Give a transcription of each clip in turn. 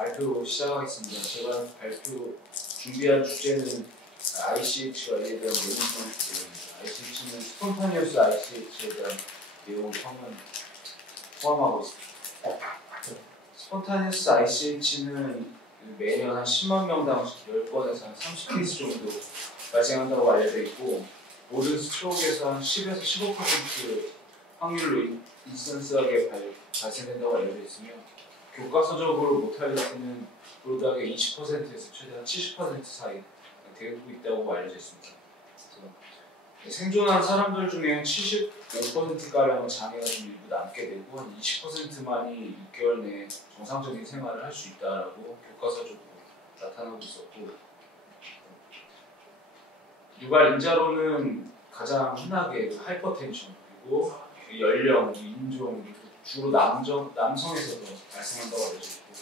발표 시작하겠습니다. 제가 발표 준비한 주제는 ICH 관리에 대한 내용 주제입니다. ICH는 스폰타니어스 ICH에 대한 내용을 포함하고 있습니다. 스폰타니어스 ICH는 매년 한 10만 명당 10건에서 한 30케이스 정도 발생한다고 알려져 있고, 모든 스트로크에서 한 10에서 15% 확률로 인스턴스하게 발생된다고 알려져 있으며, 교과서적으로 모탈리티는 브로드하게 20%에서 최대한 70% 사이 되고 있다고 알려져 있습니다. 그래서 생존한 사람들 중에 75%가량은 장애가 좀 일부 남게 되고, 한 20%만이 6개월 내에 정상적인 생활을 할 수 있다라고 교과서적으로 나타나고 있었고, 유발 인자로는 가장 흔하게 하이퍼텐션, 그리고 연령, 인종, 주로 남성에서 발생한다고 알려져 있고,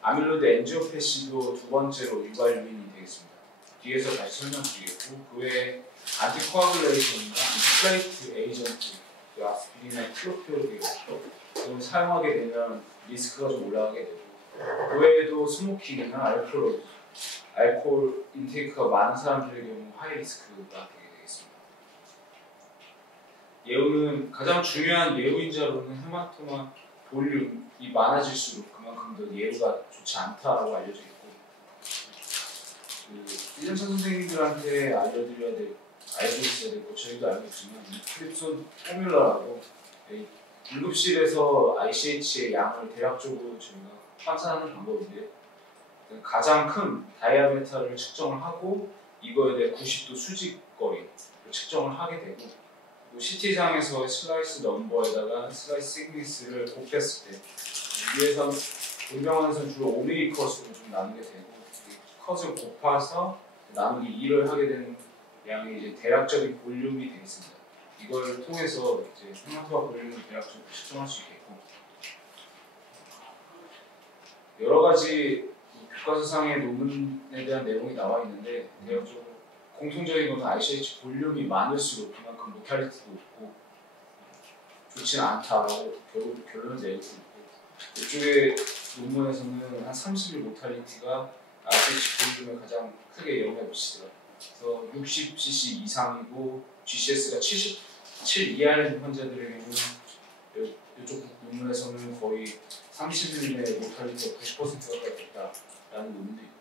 아밀로이드 엔지오패시도 두 번째로 유발 요인이 되겠습니다. 뒤에서 다시 설명드리겠고, 그 외에 안티코아굴레이션이나 인플레이트 에이전트, 아스피린이나 클로피오드 등을 사용하게 되면 리스크가 좀 올라가게 되고, 그 외에도 스모킹이나 알코올 인테이크가 많은 사람들의 경우 하이 리스크가 되게 되겠습니다. 예후는 가장 중요한 예후인자로는 헤마토마 볼륨이 많아질수록 그만큼 더 예후가 좋지 않다라고 알려져 있고, 1년차 선생님들한테 알고 있어야 되고 저희도 알고 있지만 클립손 포뮬러라고 응급실에서 ICH의 양을 대략적으로 저희가 환산하는 방법인데, 가장 큰 다이아메타를 측정을 하고 이거에 대해 90도 수직거리를 측정을 하게 되고, CT상에서 슬라이스 넘버에다가 슬라이스 시그니스를 곱했을 때 위에서 분명한선 주로 5mm 컷으로 좀 나누게 되고, 컷을 곱해서 나누기 2를 하게 되는 양이 이제 대략적인 볼륨이 되겠습니다. 이걸 통해서 이제 헤마토마 볼륨을 대략적으로 측정할 수 있겠고, 여러 가지 교과서상의 논문에 대한 내용이 나와 있는데, 대략적으로 공통적인 것은 ICH 볼륨이 많을수록 그만큼 모탈리티도 높고 좋지는 않다라고 결론을 내고 있고, 이쪽의 논문에서는 한 30일 모탈리티가 ICH 볼륨에 가장 크게 영향을 미치더라고요. 그래서 60cc 이상이고 GCS가 77 이하인 환자들의 경우는 이쪽 논문에서는 거의 30일 내에 모탈리티가 90% 가까이 됐다라는 논문도 있고,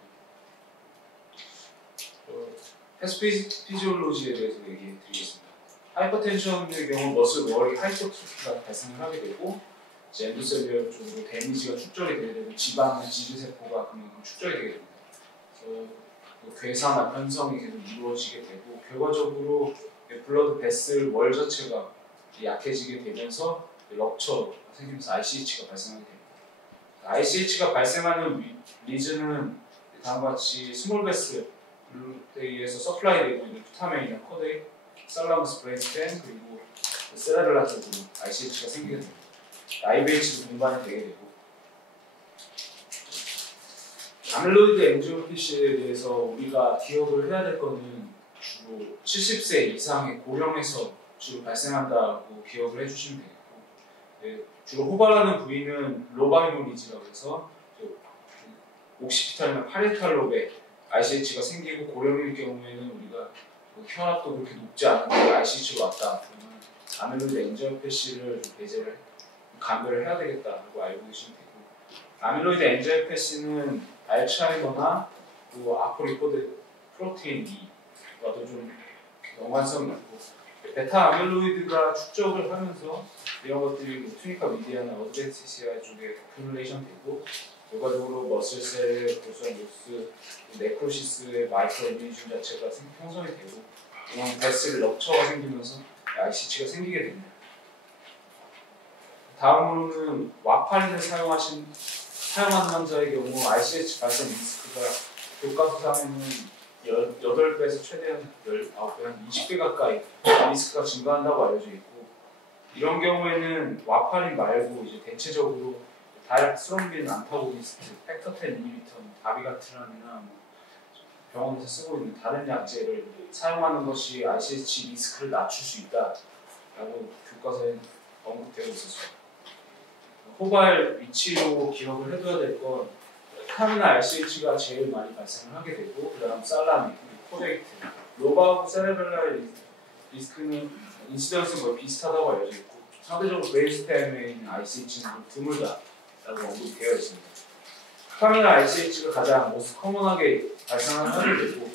패스피지올로지에 대해서 얘기해 드리겠습니다. 하이퍼텐션의 경우 머슬 워리 하이퍼트로피가 발생을 하게 되고, 엔도셀리얼 쪽으로 데미지가 축적이 되게 되고, 지방이나 지주세포가 그만큼 축적이 되게 됩니다. 그래서 괴사나 변성이 계속 이루어지게 되고, 결과적으로 블러드 베슬 월 자체가 약해지게 되면서 럭처가 생기면서 ICH가 발생하게 됩니다. ICH가 발생하는 리즌은 다음과 같이 스몰 베슬에 의해서 서플라이 되고 있는 푸타멘이나 코데이, 살라무스 브레인스텐, 그리고 세라렐라 쪽으로 ICH가 생기게 됩니다. IVH도 동반이 되게 되고, 아밀로이드 엔지오패시에 대해서 우리가 기억을 해야 될 거는 주로 70세 이상의 고령에서 주로 발생한다고 기억을 해주시면 되겠고, 주로 호발하는 부위는 로바이노리지라고 해서 옥시피탈이나 파리탈 롭에 ICH가 생기고, 고령일 경우에는 우리가 혈압도 그렇게 높지 않은데 ICH가 왔다 그러면 아밀로이드 엔지오패시를 배제를 감별을 해야 되겠다고 알고 계시면 되고, 아밀로이드 엔지오패시는 알츠하이머나 또 아포리코드 프로테인 B와도 좀 연관성이 있고, 베타 아밀로이드가 축적을 하면서 이런 것들이 투니카 미디아나 어드벤티시아 쪽에 어큐뮬레이션 되고, 결과적으로 머슬셀의 고수한 로스, 네크로시스의 마이크로 어미니즘 자체가 형성이 되고, 그냥 베슬 럭처가 생기면서 ICH가 생기게 됩니다. 다음으로는 와파린을 사용하는 환자의 경우 ICH 발생 리스크가 교과서상에는 8배에서 최대한 19배, 한 20배 가까이 리스크가 증가한다고 알려져 있고, 이런 경우에는 와파린 말고 이제 대체적으로 다이락스롬빈 안타고니스트, 팩터 10 이니비터, 다비가트란이나 병원에서 쓰고 있는 다른 약제를 사용하는 것이 ICH 리스크를 낮출 수 있다라고 교과서에 언급되어 있었어요. 호발 위치로 기억을 해둬야 될 건 스타미나 RCH가 제일 많이 발생을 하게 되고, 그 다음 살라미, 코데이트, 로바하고 세레벨라의 리스크는 인시던스 거의 비슷하다고 알려져 있고, 상대적으로 브레인스템에 있는 ICH는 드물다라고 언급이 되어 있습니다. 스타미나 RCH가 가장 모스 커먼하게 발생하게 되고,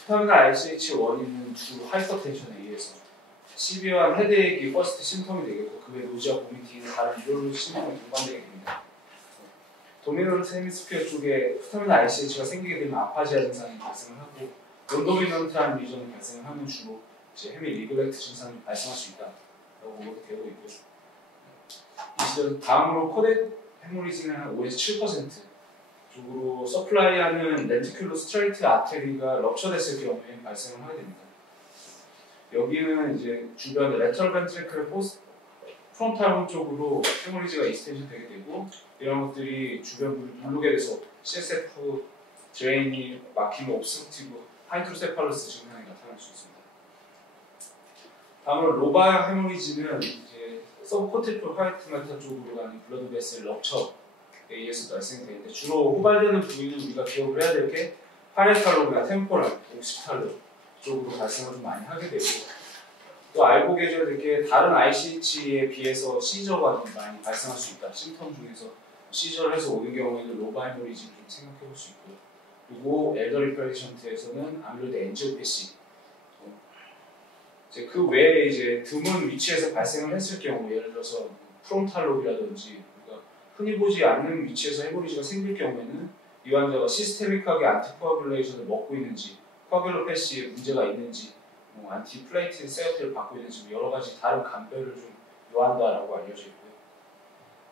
스타미나 RCH 원인은 주로 하이퍼텐션에 의해서 시비한 헤드에이크가 퍼스트 심텀이 되겠고, 그 외 노지와 보미팅은 다른 유혈 심텀이 동반되게 됩니다. 도미넌트 헤미스피어 쪽에 스타미나 RCH가 생기게 되면 아파지아 증상이 발생을 하고, 논도미넌트한 리전이 발생을 하면 주로 이제 헤미 리글렉트 증상이 발생할 수 있다라고 되고 있고요. 이 다음으로 코덱 헤모리즈는 한 5에서 7% 쪽으로 서플라이하는 렌티큘러 스트레이트 아테리가 럽처됐을 경우에 발생을 하게 됩니다. 여기는 이제 주변 레터럴 벤트리클 프론탈 쪽으로 헤모리즈가 익스텐션 되게 되고, 이런 것들이 주변 블록에 대해서 CSF 드레인이 막히면 옵스트럭티브 하이드로세팔러스 증상이 나타날 수 있습니다. 다음으로 로바 헤모리즈는 이제 서브코티플 화이트 매터 쪽으로 가는 블러드 베슬 럽처에 의해서 발생되는데, 주로 후발되는 부위는 우리가 기억을 해야 될 게 파레탈로그나 템포랄, 옥시탈로 쪽으로 발생을 좀 많이 하게 되고, 또 알고 계셔야 될 게 다른 ICH에 비해서 시저가 좀 많이 발생할 수 있다. 심텀 중에서 시저를 해서 오는 경우에는 로바 헤모리즈를 좀 생각해 볼 수 있고요. 그리고 엘더리 페이션트에서는 아무래도 엔지오패시, 이제 그 외에 이제 드문 위치에서 발생을 했을 경우, 예를 들어서 프론탈로비라든지 우리가 흔히 보지 않는 위치에서 헤모리즈가 생길 경우에는 이 환자가 시스테믹하게 안티코아굴레이션을 먹고 있는지, 코아귤로패시에 문제가 있는지, 안티플레이트 세라피를 받고 있는지 여러 가지 다른 감별을 좀 요한다라고 알려져 있고요.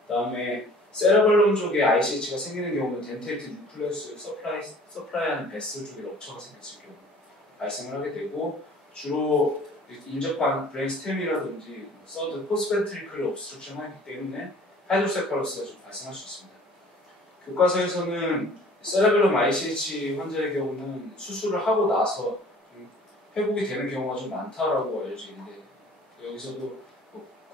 그다음에 세레벨럼 쪽에 ICH가 생기는 경우는 덴테이트 뉴클레우스 서플라이하는 베슬 쪽에 럽처가 생겼을 경우 발생을 하게 되고, 주로 인접한 브레인스템이라든지 서드 포스벤트리클을 옵스트럭션 하기 때문에 하이드로세팔러스가 좀 발생할 수 있습니다. 교과서에서는 세레벨럼 ICH 환자의 경우는 수술을 하고 나서 회복이 되는 경우가 좀 많다라고 알려져 있는데, 여기서도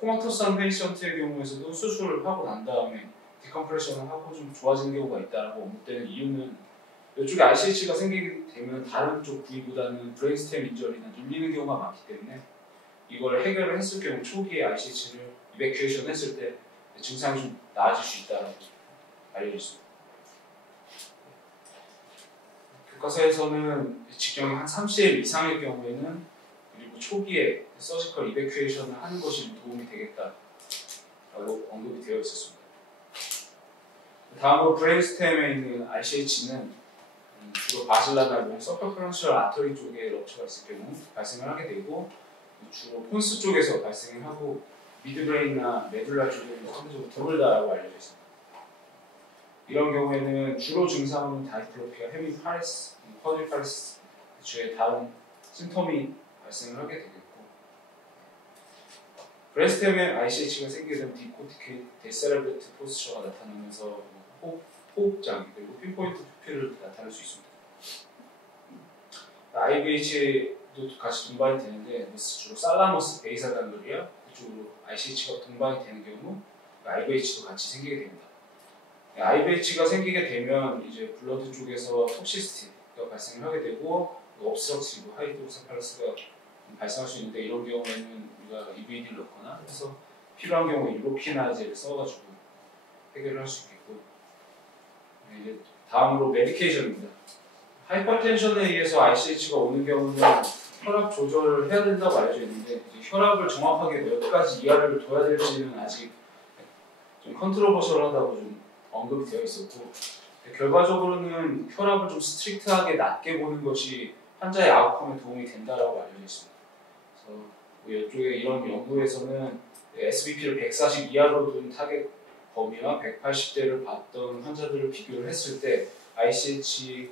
코마토스한 페이션트의 경우에서도 수술을 하고 난 다음에 디컴프레션을 하고 좀 좋아지는 경우가 있다라고 언급되는 이유는, 이쪽에 ICH가 생기게 되면 다른 쪽 부위보다는 브레인스템 인저리나 눌리는 경우가 많기 때문에 이걸 해결을 했을 경우 초기에 ICH를 이베큐에이션 했을 때 증상이 좀 나아질 수 있다고 알려져 있습니다. 교과서에서는 직경이 한 30일 이상의 경우에는, 그리고 초기에 서지컬 이베큐에이션을 하는 것이 도움이 되겠다라고 언급이 되어 있었습니다. 다음으로 브레인스템에 있는 RCH는 주로 바실라나 서퍼프런셜 아터리 쪽에 럽처가 있을 경우 발생을 하게 되고, 주로 폰스 쪽에서 발생을 하고 미드브레인이나 메둘라 쪽에는 상대적으로 드물다라고 알려져 있습니다. 이런 경우에는 주로 증상은 다이플로피아, 헤미파레스, 쿼드리파레스 주의 다른 심텀이 발생을 하게 되겠고, 브레인스템에 ICH가 생기게 되면 디코티케이트, 데세레브레트 포스처가 나타나면서 호흡장애 그리고 핀포인트 퓨피를 나타낼 수 있습니다. IVH도 같이 동반이 되는데, 주로 살라모스 베이사 간글리아 그쪽으로 ICH가 동반이 되는 경우 IVH도 같이 생기게 됩니다. IVH가 생기게 되면 이제 블러드 쪽에서 톡시스티가 발생을 하게 되고, 옵스트럭티브 하이드로세팔러스가 발생할 수 있는데, 이런 경우에는 우리가 EVD를 넣거나 해서 필요한 경우에 유로피나제를 써가지고 해결을 할 수 있겠고, 이제 다음으로 메디케이션입니다. 하이퍼텐션에 의해서 ICH가 오는 경우는 혈압 조절을 해야 된다고 알려져 있는데, 혈압을 정확하게 몇 가지 이하를 둬야 될지는 아직 좀 컨트로버셜하다고 좀 언급이 되어 있었고, 결과적으로는 혈압을 좀 스트릭트하게 낮게 보는 것이 환자의 아웃컴에 도움이 된다고 알려져 있습니다. 그래서 이쪽에 이런 연구에서는 SBP를 140 이하로 둔 타겟 범위와 180대를 봤던 환자들을 비교를 했을 때 ICH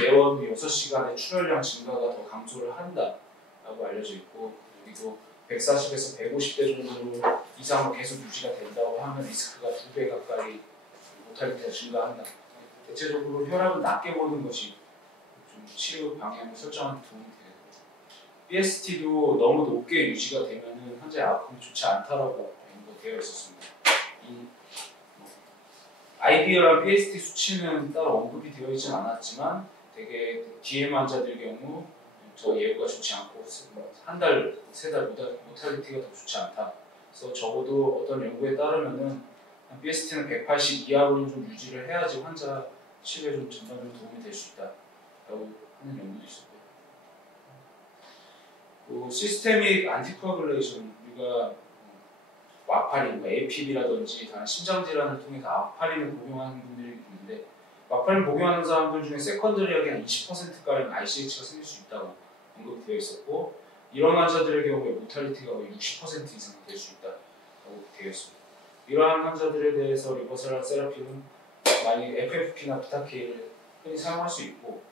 내원 후 6시간의 출혈량 증가가 더 감소를 한다라고 알려져 있고, 여기도 140에서 150대 정도 이상으로 계속 유지가 된다고 하면 리스크가 2배 가까이 모탈리티가 증가한다. 대체적으로 혈압을 낮게 보는 것이 좀 치료 방향을 설정하는 데 도움이 되고, BST도 너무 높게 유지가 되면 환자의 아웃컴이 좋지 않다라고 연구되어 있었습니다. IBL과 BST 수치는 따로 언급이 되어 있진 않았지만 되게 DM 환자들 경우 저 예후가 좋지 않고 한 달, 세 달 모탈리티가 더 좋지 않다. 그래서 적어도 어떤 연구에 따르면은 BST는 180 이하로는 좀 유지를 해야지 환자 치료에 좀 전반적으로 도움이 될 수 있다라고 하는 연구도 있었고요. 또 시스테믹 안티코아굴레이션, 우리가 와파린, APB라든지 다른 심장 질환을 통해서 와파린을 복용하는 분들이 있는데 와파린 복용하는 사람들 중에 세컨더리하게 한 20%가량 ICH가 생길 수 있다고 언급되어 있었고 이런 환자들의 경우에 모탈리티가 거의 60% 이상 될 수 있다고 되어 있습니다. 이러한 환자들에 대해서 리버설 세라피는 많이 FFP나 비타K를 흔히 사용할 수 있고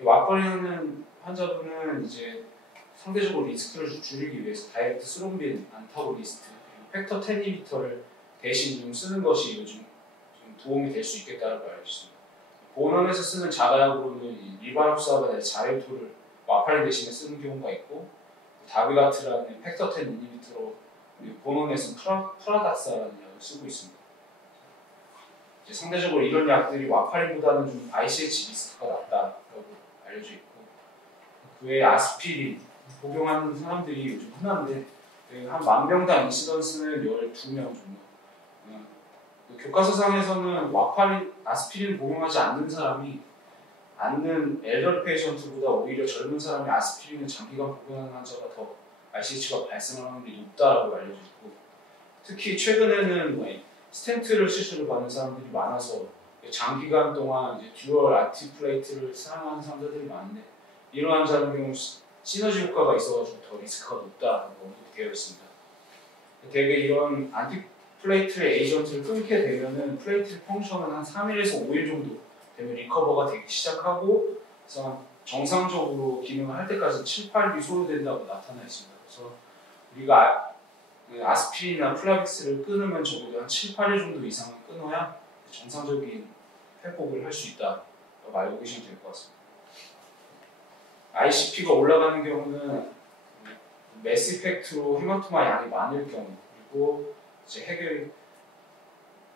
와파린은 환자분은 이제 상대적으로 리스크를 줄이기 위해서 다이렉트 스롬빈 안타고니스트 팩터 10 이니비터를 대신 좀 쓰는 것이 요즘 좀 도움이 될 수 있겠다고 알고 있습니다. 보온원에서 쓰는 자가약으로는 리바록스하고 자레토를 와파린 대신에 쓰는 경우가 있고 다비가트라는 팩터 10 이니비터로 보온원에서는 프라닥사라는 약을 쓰고 있습니다. 이제 상대적으로 이런 약들이 와파린보다는 좀 ICH 리스크가 낮다고 알려져 있고 그 외에 아스피린 복용하는 사람들이 요즘 흔한데 한 10,000명당 인시던스는 12명 정도. 교과서상에서는 와파린, 아스피린 복용하지 않는 사람이 않는 엘더리 페이션트보다 오히려 젊은 사람이 아스피린을 장기간 복용하는 환자가 더 ICH가 발생하는 확률이 높다라고 알려져 있고 특히 최근에는 스텐트를 수술을 받는 사람들이 많아서 장기간 동안 이제 듀얼 아티플레이트를 사용하는 사람들이 많은데 이런 환자는 경우 시너지 효과가 있어가지고 더 리스크가 높다고 되어 있습니다. 대개 이런 안티플레이트 에이전트를 끊게 되면은 플레이트 펑션은 한 3일에서 5일 정도 되면 리커버가 되기 시작하고 그래서 정상적으로 기능을 할 때까지 7, 8일이 소요된다고 나타나 있습니다. 그래서 우리가 아스피린이나 플라빅스를 끊으면 적어도 한 7, 8일 정도 이상은 끊어야 정상적인 회복을 할 수 있다고 알고 계시면 될 것 같습니다. ICP가 올라가는 경우는 매스 이펙트로 헤마토마 양이 많을 경우 그리고 이제 해결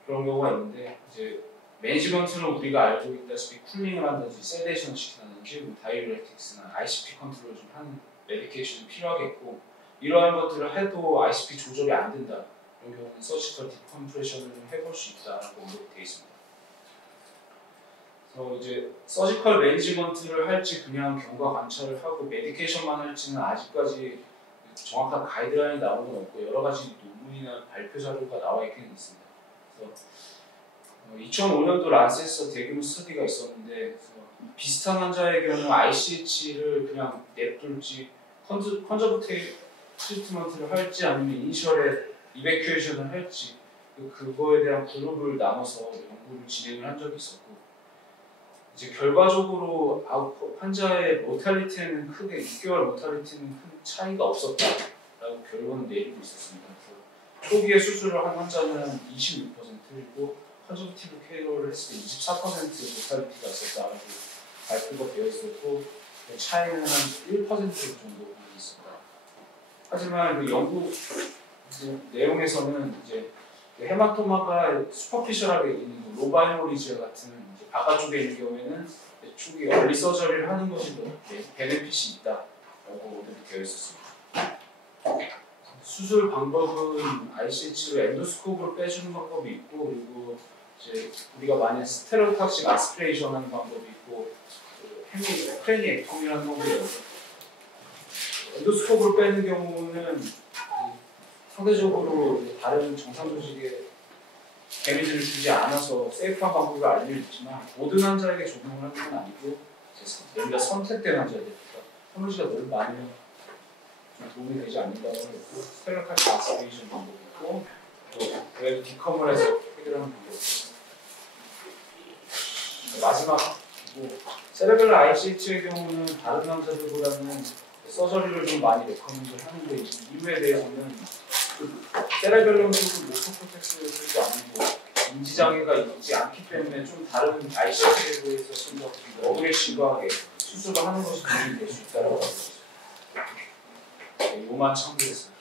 그런 경우가 있는데 이제 매니지먼트는 우리가 알고 있다시피 쿨링을 한다든지 세데이션을 시킨다든지 다이유레틱스나 ICP 컨트롤을 좀 하는 메디케이션이 필요하겠고 이러한 것들을 해도 ICP 조절이 안 된다 이런 경우는 서지컬 디컴프레션을 좀 해볼 수 있다고 되어 있습니다. 그래서 이제 서지컬 매니지먼트를 할지 그냥 경과 관찰을 하고 메디케이션만 할지는 아직까지 정확한 가이드라인이 나온 건 없고 여러 가지 논문이나 발표 자료가 나와 있긴 있습니다. 그래서 2005년도 란셋에서 대규모 스터디가 있었는데 비슷한 환자의 경우 ICH를 그냥 냅둘지 컨저버티브 트리트먼트를 할지 아니면 이니셜에 이베큐에이션을 할지 그거에 대한 그룹을 나눠서 연구를 진행을 한 적이 있었고 이제 결과적으로 환자의 모탈리티에는 크게 6개월 모탈리티는 큰 차이가 없었다라고 결론을 내리고 있었습니다. 그래서 초기에 수술을 한 환자는 26%이고 컨저버티브 케어를 했을 때 24% 모탈리티가 있었다고 발표가 되어 있었고 차이는 한 1% 정도 있었다. 하지만 그 연구 내용에서는 이제 헤마토마가 슈퍼피셜하게 있는 로바이모리즈 같은 이제 바깥쪽에 있는 경우에는 초기 얼리 서저리를 하는 것이 더 베네핏이 있다라고 되어 있었습니다. 수술 방법은 ICH를 엔도스코프로 빼주는 방법이 있고 그리고 이제 우리가 만약 스테레오탁식 아스피레이션 하는 방법이 있고 크레니액톰이라는 방법이 있어요. 엔도스코프로 빼는 경우는 상대적으로 다른 정상 조직에 데미지를 주지 않아서 세이프한 방법을 알려줬지만 모든 환자에게 적용을 하는 건 아니고 우리가 선택된 환자들 혐오지가 너무 많으면 좀 도움이 되지 않는다고 했고 스테레오탁식 아스피레이션 방법이 있고 또 그래도 디컴을 해서 해결하는 방법이 있습니다. 마지막이고 세레벨 ICH의 경우는 다른 환자들보다는 서저리를 좀 많이 레커멘드 하는데 이유에 대해서는 세레벨럼 쪽은 모토코텍스를 쓰지 않고 인지장애가 있지 않기 때문에 좀 다른 ICH에 비해서 좀 더 어그레시브하게 수술을 하는 것이 도움이 될 수 있다고 알고 있습니다. 요만 참고했습니다.